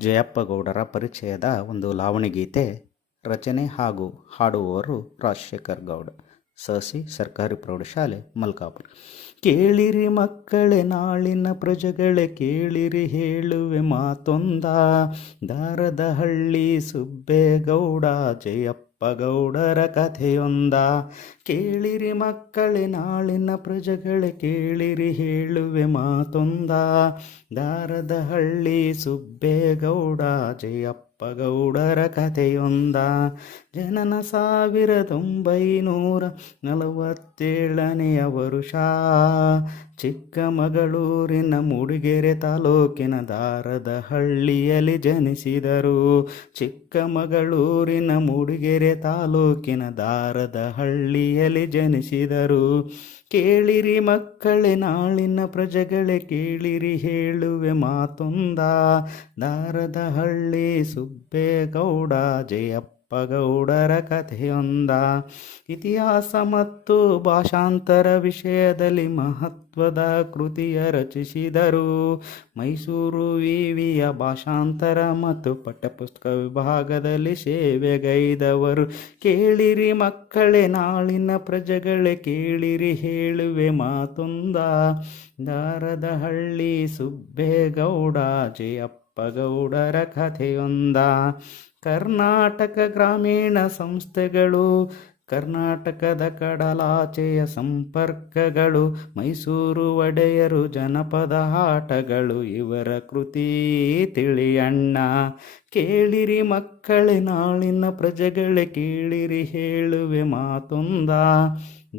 ಜಯಪ್ಪ ಗೌಡರ ಪರಿಚಯದ ಒಂದು ಲಾವಣಿ ಗೀತೆ ರಚನೆ ಹಾಗೂ ಹಾಡುವವರು ರಾಜಶೇಖರ್ ಗೌಡ, ಸಸಿ ಸರ್ಕಾರಿ ಪ್ರೌಢಶಾಲೆ, ಮಲ್ಕಾಪುರ. ಕೇಳಿರಿ ಮಕ್ಕಳೇ, ನಾಳಿನ ಪ್ರಜೆಗಳೇ, ಕೇಳಿರಿ ಹೇಳುವೆ ಮಾತೊಂದ, ದಾರದ ಹಳ್ಳಿ ಸುಬ್ಬೇಗೌಡ, ಜಯಪ್ಪ ಗೌಡರ ಕಥೆಯೊಂದ. ಕೇಳಿರಿ ಮಕ್ಕಳೇ ನಾಳಿನ ಪ್ರಜೆಗಳೇ ಕೇಳಿರಿ ಹೇಳುವೆ ಮಾತೊಂದ. ದಾರದ ಹಳ್ಳಿ ಸುಬ್ಬೇಗೌಡ ಜಯಪ್ಪ ಗೌಡರ ಕಥೆಯೊಂದ. ಜನನ ಸಾವಿರದ ಒಂಬೈನೂರ ನಲವತ್ತೇಳನೆಯ ವರುಷ. ಚಿಕ್ಕಮಗಳೂರಿನ ಮೂಡಿಗೆರೆ ತಾಲೂಕಿನ ದಾರದ ಹಳ್ಳಿಯಲ್ಲಿ ಜನಿಸಿದರು. ಚಿಕ್ಕಮಗಳೂರಿನ ಮೂಡಿಗೆರೆ ತಾಲೂಕಿನ ದಾರದ ಹಳ್ಳಿಯಲ್ಲಿ ಜನಿಸಿದರು. ಕೇಳಿರಿ ಮಕ್ಕಳೇ, ನಾಳಿನ ಪ್ರಜೆಗಳೇ, ಕೇಳಿರಿ, ಹೇಳುವೆ ಮಾತೊಂದ. ದಾರದ ಹಳ್ಳಿ ಸುಬ್ಬೇಗೌಡ ಜಯಪ್ಪ ಗೌಡರ ಕಥೆಯೊಂದ. ಇತಿಹಾಸ ಮತ್ತು ಭಾಷಾಂತರ ವಿಷಯದಲ್ಲಿ ಮಹತ್ವದ ಕೃತಿಯ ರಚಿಸಿದರು. ಮೈಸೂರು ವಿವಿಯ ಭಾಷಾಂತರ ಮತ್ತು ಪಠ್ಯಪುಸ್ತಕ ವಿಭಾಗದಲ್ಲಿ ಸೇವೆಗೈದವರು. ಕೇಳಿರಿ ಮಕ್ಕಳೇ, ನಾಳಿನ ಪ್ರಜೆಗಳೇ, ಕೇಳಿರಿ, ಹೇಳುವೆ ಮಾತುಂದ. ದಾರದಹಳ್ಳಿ ಸುಬ್ಬೇಗೌಡ ಜಯಪ್ಪ ಗೌಡರ ಕಥೆಯೊಂದ. ಕರ್ನಾಟಕ ಗ್ರಾಮೀಣ ಸಂಸ್ಥೆಗಳು, ಕರ್ನಾಟಕದ ಕಡಲಾಚೆಯ ಸಂಪರ್ಕಗಳು, ಮೈಸೂರು ಒಡೆಯರು ಜನಪದ ಆಟಗಳು ಇವರ ಕೃತಿ ತಿಳಿಯಣ್ಣ. ಕೇಳಿರಿ ಮಕ್ಕಳೇ, ನಾಳಿನ ಪ್ರಜೆಗಳೇ, ಕೇಳಿರಿ ಹೇಳುವೆ ಮಾತೊಂದ.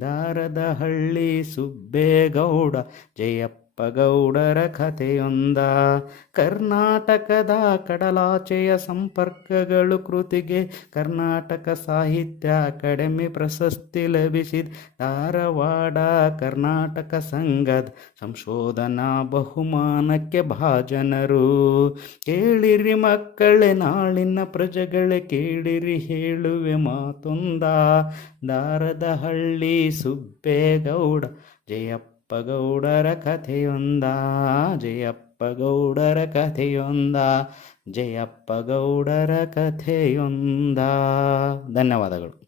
ದಾರದ ಹಳ್ಳಿ ಸುಬ್ಬೇಗೌಡ, ಜಯಪ್ಪ ಗೌಡರ ಕಥೆಯೊಂದ ಕರ್ನಾಟಕದ ಕಡಲಾಚೆಯ ಸಂಪರ್ಕಗಳು ಕೃತಿಗೆ ಕರ್ನಾಟಕ ಸಾಹಿತ್ಯ ಅಕಾಡೆಮಿ ಪ್ರಶಸ್ತಿ ಲಭಿಸಿದ. ಧಾರವಾಡ ಕರ್ನಾಟಕ ಸಂಘದ ಸಂಶೋಧನಾ ಬಹುಮಾನಕ್ಕೆ ಭಾಜನರು. ಕೇಳಿರಿ ಮಕ್ಕಳೇ, ನಾಳಿನ ಪ್ರಜೆಗಳೇ, ಕೇಳಿರಿ, ಹೇಳುವೆ ಮಾತುಂದ. ದಾರದಹಳ್ಳಿ ಸುಬ್ಬೇಗೌಡ, ಜಯಪ್ಪ ಗೌಡರ ಕಥೆಯೊಂದ ಜಯಪ್ಪ ಗೌಡರ ಕಥೆಯೊಂದ ಜಯಪ್ಪ ಗೌಡರ ಕಥೆಯೊಂದ. ಧನ್ಯವಾದಗಳು.